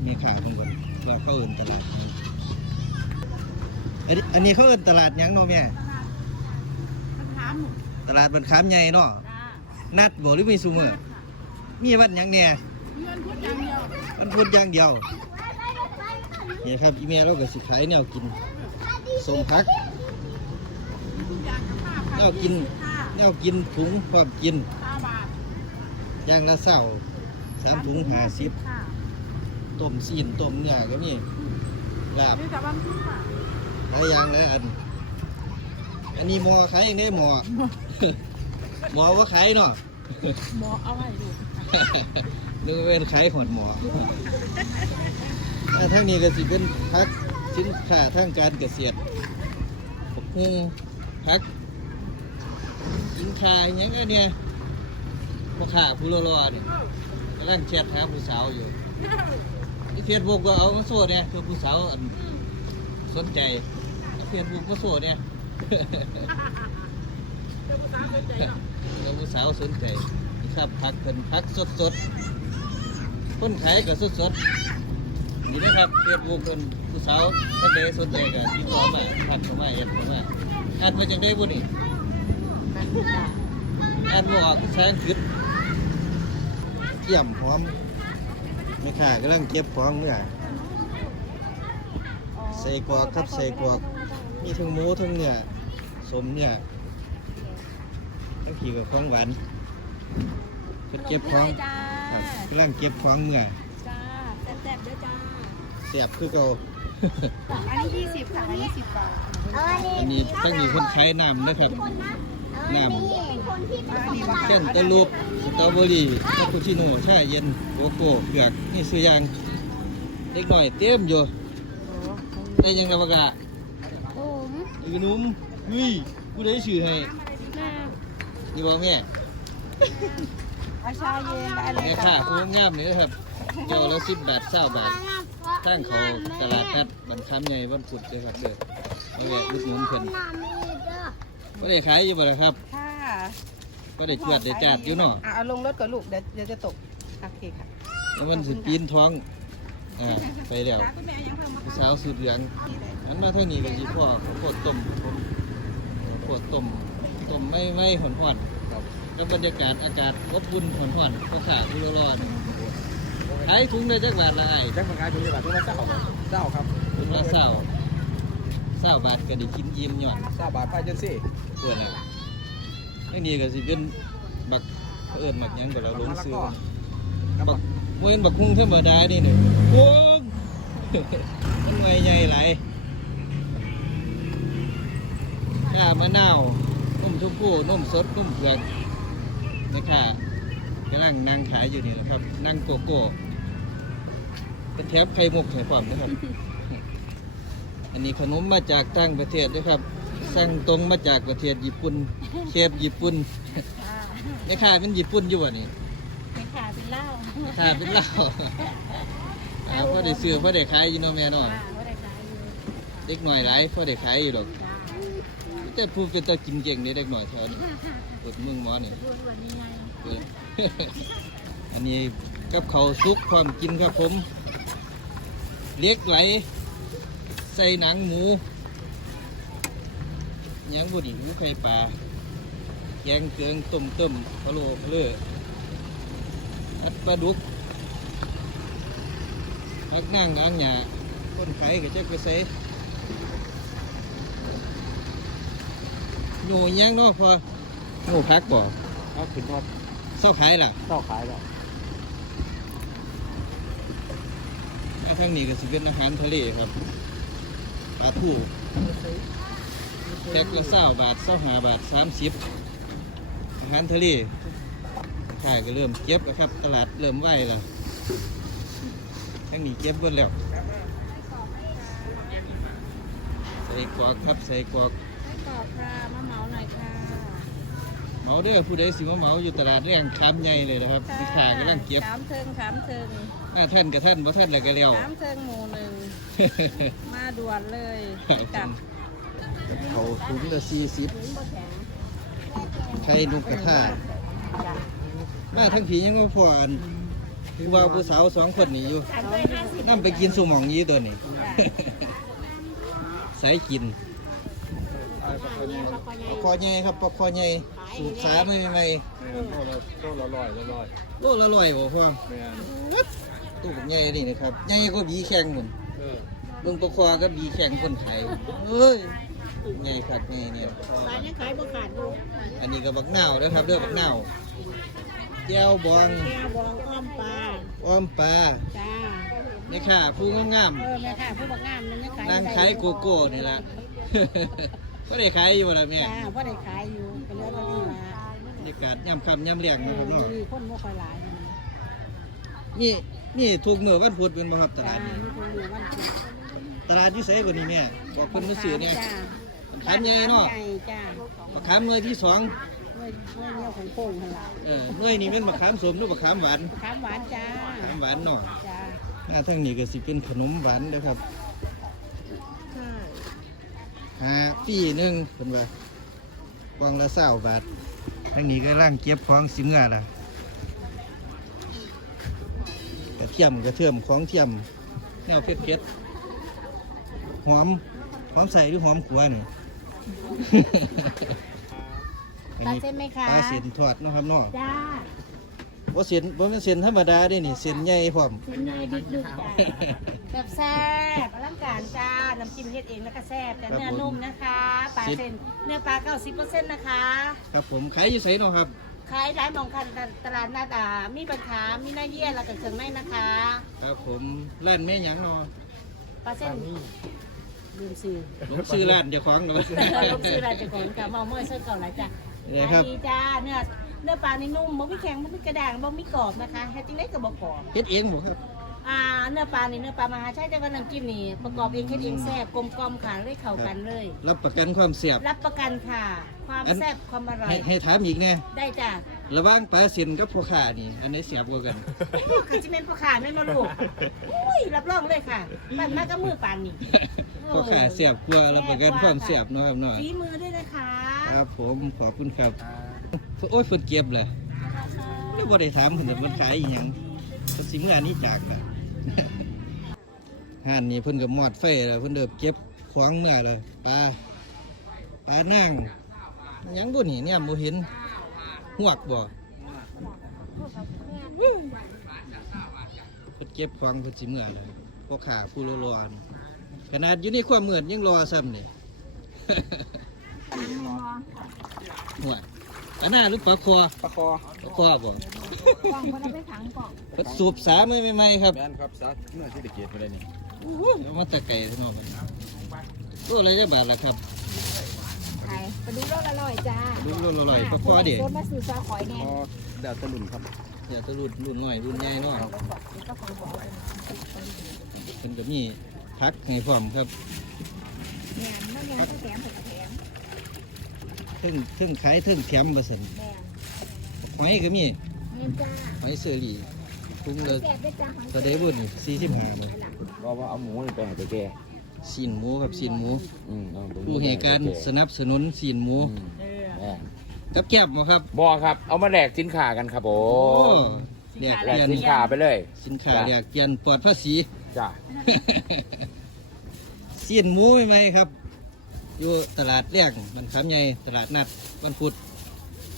ไปถามเมียข่าคนก่อนว่าเขาเอิ้นตลาดหยังอันนี้อันนี้เขาเอิ้นตลาดหยังเนาะแม่มันถามหนูตลาดบันขามใหญ่เนาะจ้านัดบ่หรือมีสุมือมีวันหยังเนี่ยเงินพูดอย่างเดียวมันพูดอย่างเดียวนี่ครับอีเมลเราก็สิขายแนวกินสมพัก ทุกอย่างกับข้าวค่ะแนวกินค่ะแนวกินถุงความกินห้าบาทอย่างละเศร้าสามถุงห้าสิบค่ะ ต้มซีนต้มเนื้อก็มีลาบนี่กับวันพุธค่ะหลายอย่างหลายอัน อันนี้หมอขายเองได้หมอ หมอว่าขายเนาะ หมอเอาไว้ดูนึกว่าเป็นขายหอดหมออ่าทั้งนี้ก็สิเป็นพักสินค้าทางการเกษตรปกฮุงพักสินค้าอหย่างอันเนี่ยพ่อค้าผู้รอๆเนี่ยกำลังแชทหาผู้สาวอยู่นี่ เฟซบุ๊กก็เอามาโซ่เนี่ยคือผู้สาวอันสนใจเฟซบุ๊กก็โซ่เนี่ยเจ้าภาษาเข้าใจเนาะแล้วผู้สาวสนใจนี่ครับพักเป็นพักสดสดๆคนขายก็สดสดๆนี่นะครับเฟซบุ๊กเป็นผู้สาวท่านใดสนใจก็ติดต่อมาทักเข้ามาแอดเข้ามาอ่านมาจังได้บุนี่นั่นจ้าอ่านบ่ออกภาษาอังกฤษเกี่ยมพร้อม แม่ค้ากำลังเก็บของเมื่อใส่กรอกครับใส่กรอกมีทั้งหมูทั้งเนื้อสมเนี่ยทั้งผีกับของหวานเพิ่นเก็บของจ้าครับกำลังเก็บของเมื่อจ้าแซ่บๆด้วยจ้าเสียบคือเก่าอันนี้ยี่สิบค่ะอันนี้สิบบาทอันนี้ตั้งมีคนใช้น้ำนะครับน้อันนี้ว่าำ เช่นตะลุบสตรอเบอรี่คาปูชิโน่ชาเย็นโกโก้เผือกนี่ซื้ออยางเล็กหน่อยเต็มอยู่ได้ยังกะบกะผมอีกหนุ่มเฮ้ยกูได้ชื่อให้แม่นี่บอกแม่อาชาเย็นได้เลยแม่ค่าผู้งามนี่นะครับเจ้าละสิบบาทเศร้าบาทตั้งเขาตลาดนัดบันคำใหญ่บันพุดเลยครับเด้อเอาแวะอุดหนุนเพิ่นก็ได้ขายอยู่บ่เลยครับค่ะ ก็ได้จวดได้จัดอยู่เนาะอะเอาลงรถก่อนลูกเดี๋ยวเดี๋ยวจะตกโอเคค่ะแล้วมันสิปีนท้องอ่าไปแล้วจ้าคุณแม่ยังทำมาผู้สาวสุดเหลืองอันมาเท่านี้ก็สิพ่อข้าวโพดต้มผมข้าวโพดต้มต้มไม่ไม่หอนหอนครับก็บรรยากาศอากาศอบอุ่นหอนหอนข้าวขาอุร้อนขายถุงได้จักบาทละไอ้แจ้งประกาศคุณจะแบบว่าเจ้าเจ้าครับถุงละเศร้าเศร้าบาทก็ได้กินยิ้มหย่อนเจ้าบาทไปเจนซี่เพื่อนน่ะอั นนี้ก็สิเป็นบักเอิ้นบักหยังก็แล้วลงซื้อบักมวยบักคุ้งธรรมดานี่นี่โอ้งมันหน่วยใหญ่หลายก้ามะนาวนมชมพู่นมสดนมเผือกนี่ค่ะกำลังนั่งขายอยู่นี่แหละครับ นั่งโกโก้เป็นแถบไข่มุกไข่ความนะครับ อันนี้ขนมมาจากต่างประเทศด้วยครับ สั่งตรงมาจากประเทศญี่ปุ่นเชฟญี่ปุ่นนี่ค่ะเป็นญี่ปุ่นอยู่วะนี่เป็นขาเป็นเหล้าค่ะเป็นเหล้าอ่าพอได้ซื้อพอได้ขายอยู่เนาะแม่เนาะอ่าว่าได้ขายอยู่เด็กหน่อยหลายพอได้ขายอยู่ดอกแต่ผู้เป็นตัวกินเก่งนี่เด็กหน่อยเท่านี้อดมึงหมอนี่ ดูดูอันนี้ไงเออ อันนี้กับเขาวซุกความกินครับผม เล็กไหล ใส่หนังหมูห ยังบุดีหูไข่ปลาแกงเกลืองต้มต้มพะโล้พะเลืออัดปลาดุกพักนั่งอ่างหยาคนไข้ก็จะไปใส่โยหยังเนาะพอโยพักบ่ครับถึงครับเศร้าขายล่ะเจ้าขายแล้วถ้าทางนี้ก็สิเป็นอาหารทะเลครับปลาทู แพ็คละเศร้าบาทเศร้าหาบาทสามสิบอาหารทะเลขายก็เริ่มเก็บแล้วครับ ตลาดเริ่มไหวแล้วทางนี้เก็บหมดแล้ว ใส่กรอกครับใส่กรอกให้กรอบค่ะมาเหมาหน่อยค่ะ เหมาเด้อผู้ใดสิมาเหมาอยู่ตลาดแรงคำใหญ่เลยนะครับมีขากำลังเก็บสามเทิงสามเทิงอ่าท่านกับท่านบ่ท่านแล้วก็แล้วสามเทิงหมู่หนึ่งมาด่วนเลยครักับ เขาถุงละสี่สิบถุงบะแข็งไข่นกกระทามาทั้งผียังก็พออันคือว่าผู้สาวสองคนนี้อยู่ขายด้วยห้าสิบนั่ไปกินสุหมองยีตัวนี้ใส่กินไอ้ปลาคอใหญ่ปลาคอใหญ่ครับปลาคอใหญ่สูบสาไม่ไม่แม่นโลละโลละร้อยละร้อยโลละร้อยบ่พ่อแม่นตู้บักใหญ่นี่นะครับใหญ่ก็บีแข็งเหมือนเออเบิ่งปลาคอก็บีแข็งคนไทยเอ้ย ใหญ่ครับใหญ่เนี่ยร้านนี้ขายบ่ขาดลูกอันนี้ก็บักนาวเด้อครับเด้อบักนาวแก้วบองแก้วบองอ้อมปลาอ้อมปลาจ้านี่ค่ะผู้งามเออแม่ค่ะผู้บักงามมันยังขายๆนางขายโกโก้นี่ละก็ได้ขายอยู่ล่ะแม่จ้าพ่อได้ขายอยู่ก็เหลือตัวนี้ละบรรยากาศย่ำค่ำย่ำเลี้ยงนะครับเนาะมีคนบ่ค่อยหลายมันนี่นี่ถูกมือวันพุธเป็นบ่ครับตจ้าลาดนี้มีคนอยู่วันพุธตลาดที่ไสกว่านี้แม่บอกเพิ่นมาซื้อนี่จ้า ขามใหญ่เนาะใหญ่จ้ามะขามหน่วยที่สองเมื่อเมื่อเนี้ยของโป่งหั่นล่ะเออหน่วยนี้เป็นมะขามสมหรือมะขามหวานขามหวานจ้ามะขามหวานเนาะจ้าหน้าทั้งนี้ก็สิเป็นขนมหวานเด้อครับหาปีหนึงเพิ่นว่าปองละ20บาททั้งนี้ก็ร่างเก็บของสิเมื่อล่ะกระเทียมกระเทียมของเทียมแนวเผ็ดๆหอมหอมใส่หรือหอมขัวนี่ อันปลานี้เส้นไหมคะ ปลาเสียนทอดเนาะครับเนาะจ้าว่าเสียนว่าเป็นเสียนธรรมดาเด้นี่เสียนใหญ่พร้อม เป็นไงดึกดึกจ้าแบบแซ่บอลังการจ้า น้ำจิ้มเฮ็ดเองแล้วก็แซ่บแต่เนื้อนุ่มนะคะ ปลาเส้นเนื้อปลา90%นะคะ ครับผมขายอยู่ไสเนาะครับ ขายร้านหมองคันตลาดนาดา มีปัญหามีหน้าเยี่ยแล้วก็เครื่องในนะคะ ครับผมร้านแม่หยังเนาะปลาเส้น ลืมซื้อผมซื้อร้านเจ้าของเนาะลืมซื้ออะไรจะก่อนกับเมาเมื่อยเส้นเก่าหลายจ้ะนี่ครับ ขายดีจ้าเนื้อเนื้อปลานี่นุ่มบ่มีแข็งบ่มีกระด้างบ่มีกรอบนะคะแฮตติ้งเล็กกับบ่กรอบ เฮ็ดเองบ่ครับ อ่าเนื้อปลานี่เนื้อปลามหาชัยแต่ว่าน้ำจิ้มนี่ประกอบเองเฮ็ดเองแซ่บกลมกล่อมค่ะเลยเข้ากันเลย รับประกันความเสียบ รับประกันค่ะ ความอัน แซ่บความอร่อยให้ให้ถามอีกแน่ได้จ้ะระหว่างปลาเสียนกับพ่อค้านี่ อันไหนเสียบกว่ากันขันจิเมนพ่อขาแม่นมาลูกอุ้ยรับรองเลยค่ะปั่นมาก็มือปั่นนี่พ่อค้าเสียบกว่ารับประกันความเสียบเนาะครับเนาะฝีมือด้วยนะคะครับผมขอบคุณครับ โอ้ยเพิ่นเก็บเหรอเดี๋ยวบ่ได้ถามเพิ่นว่ามันขายอีหยัง เพิ่นสิมื้อนี้จากล่ะห่านนี่เพิ่นก็มอดไฟแล้วเพิ่นเดิบเก็บของเมื่อเลยปลาปลานั่งหยังบ่นี่เนี่ยบ่เห็นหวกบ่เพิ่นเก็บของเพิ่นสิเมื่อเลยพวกขาผู้รอๆนี่ขนาดอยู่ในความมืดยังรอซ้ำนี่หัวปลาหน้าหรือปลาคอปลาคอปลาคอบ่ กล่องคนเอาไปขังกล่องเพิ่นสูบสาไม่ใหม่ๆครับแม่นครับซัดเมื่อที่ได้เกียรติไปเลยนี่เอามาแตะไก่ทั้งนอกมันตัวอะไรจะบาทล่ะครับไข่ปลาดุกโลละร้อยจ้าดูอร่อยๆปลาคอเด็รถมาซื้อซาหอยแน่พอดาวตะลุนครับเดี๋ยวตะรุ่นรุ่นน้อยรุ่นใหญ่เนาะเป็นก็มีพักให้พร้อมครับเนี่ยเมื่อไงก็แถมเผ็ดแถมทึ่งทึ่งขายทึ่งแถมเปอร์เซ็นต์แม่หอยก็มี เงินจ้าหอยเสรีปรุงเลยแซ่บด้วยจ้าหอยตะเดบุญสี่สิบห้าเลยรอว่าเอาหมูนี่ไปให้ไปแก่ซีนหมูกับซีนหมูอืมเอาตรงนี้ผู้ให้การสนับสนุนซีนหมูอืมแม่นกับแก้มบ่ครับบอครับ เอามาแลกสินค้ากันครับผโอ้มแลกแลเปกลี่ยนสินค้าไปเลยสินค้าแลกเปลี่ยนปลอดภาษี จ้ะซีนหมูใหม่ๆครับ อยู่ตลาดเลี้ยงมันคำใหญ่ตลาดนัดวันพุธ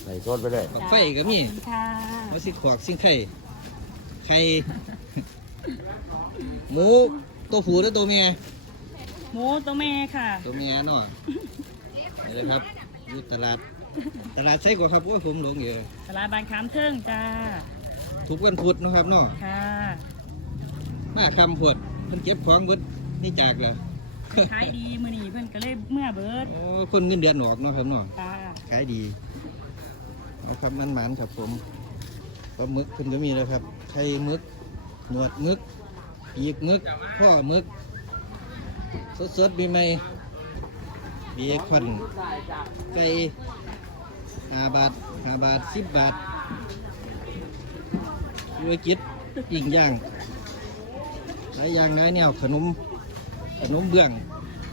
ใส่โซดไปเลยปักไฟก็มีค่ะเอาสิขวากสิงไข่ ไข่ หมูตัวผู้หรือตัวเมีย หมูตัวแม่ค่ะตัวเมียเนาะนี่เลยครับอยู่ตลาด ตลาดไส้กว่าครับโอ้ยผมหลงอยู่ตลาดบานคำเทิงจ้าทุกวันพุธเนาะครับเนาะค่ะมาคำพวดเพิ่นเก็บของเบิดนี่จากเหรอขายดีมื้อนี้เพิ่นก็เลยเมื่อเบิดโอ้คนเงินเดือนออกเนาะครับเนาะจ้าขายดี เอาครับมันหมันๆครับผมปลาหมึกเพิ่นก็มีแล้วครับ ไข่หมึก หนวดหมึกปีกหมึก ข้อหมึก สดสดๆมีไหมเบียควันไก่ห้าบาทห้าบาทสิบบาทธุรกิจยิงย่างหลายอย่างหลายแนวขนม ขนมเบื้อง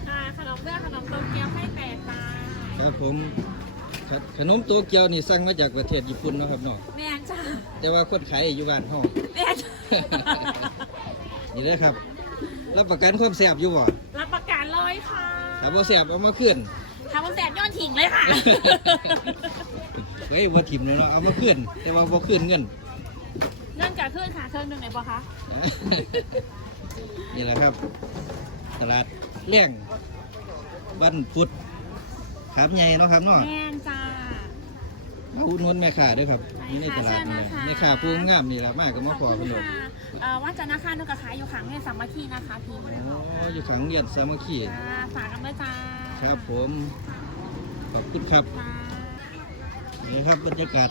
ค่ะขนมเบื้องขนมโตเกียวให้แปดตาครับผม ครับขนมโตเกียวนี่สั่งมาจากประเทศญี่ปุ่นเนาะครับเนาะแม่นจ้าแต่ว่าคนขายอยู่บ้านห้อง แม่นจ้านี่เลยครับรับประกันความแซ่บอยู่บ่รับประกันเลยค่ะถ้าบ่แซ่บเอามาคืนทำความแสบย้อนถิ่งเลยค่ะ เฮ้ยบ่ถิ่มเลยเนาะเอามาคืนแต่ว่าบ่คืนเงินเนื่องจากขึ้นค่ะเครื่องหนึ่งไหนบอคะนี่แหละครับ ตลาดเลี้ยงวันพุธขามใหญ่เนาะครับเนาะแม่นจ้า มาอุดหนุนแม่ค้าด้วยครับนี่ในตลาดนี่ใช่ค่ะแม่ค้าผู้งามนี่แหละมากก็มาขอกันเลยค่ะเอ่อว่าจะนะคะนุกกระขายอยู่ขังเนี่ยสามัคคีนะคะพี่อ๋ออยู่ขังเรียนสามัคคีจ้าฝากกันด้วยจ้าครับผมขอบคุณครับนี่ครับบรรยากาศ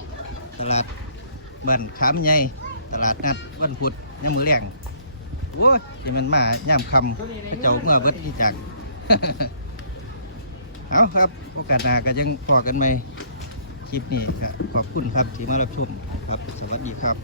ตลาดบ้านขามใหญ่ตลาดนัดวันพุธยามมื้อแรงโว้ยที่มันมายามคำเขาเจ้าเมื่อเบิดที่จังเอาครับ โอกาสหน้าก็ยังพอกันไหม คลิปนี้ครับขอบคุณครับที่มารับชมครับ สวัสดีครับ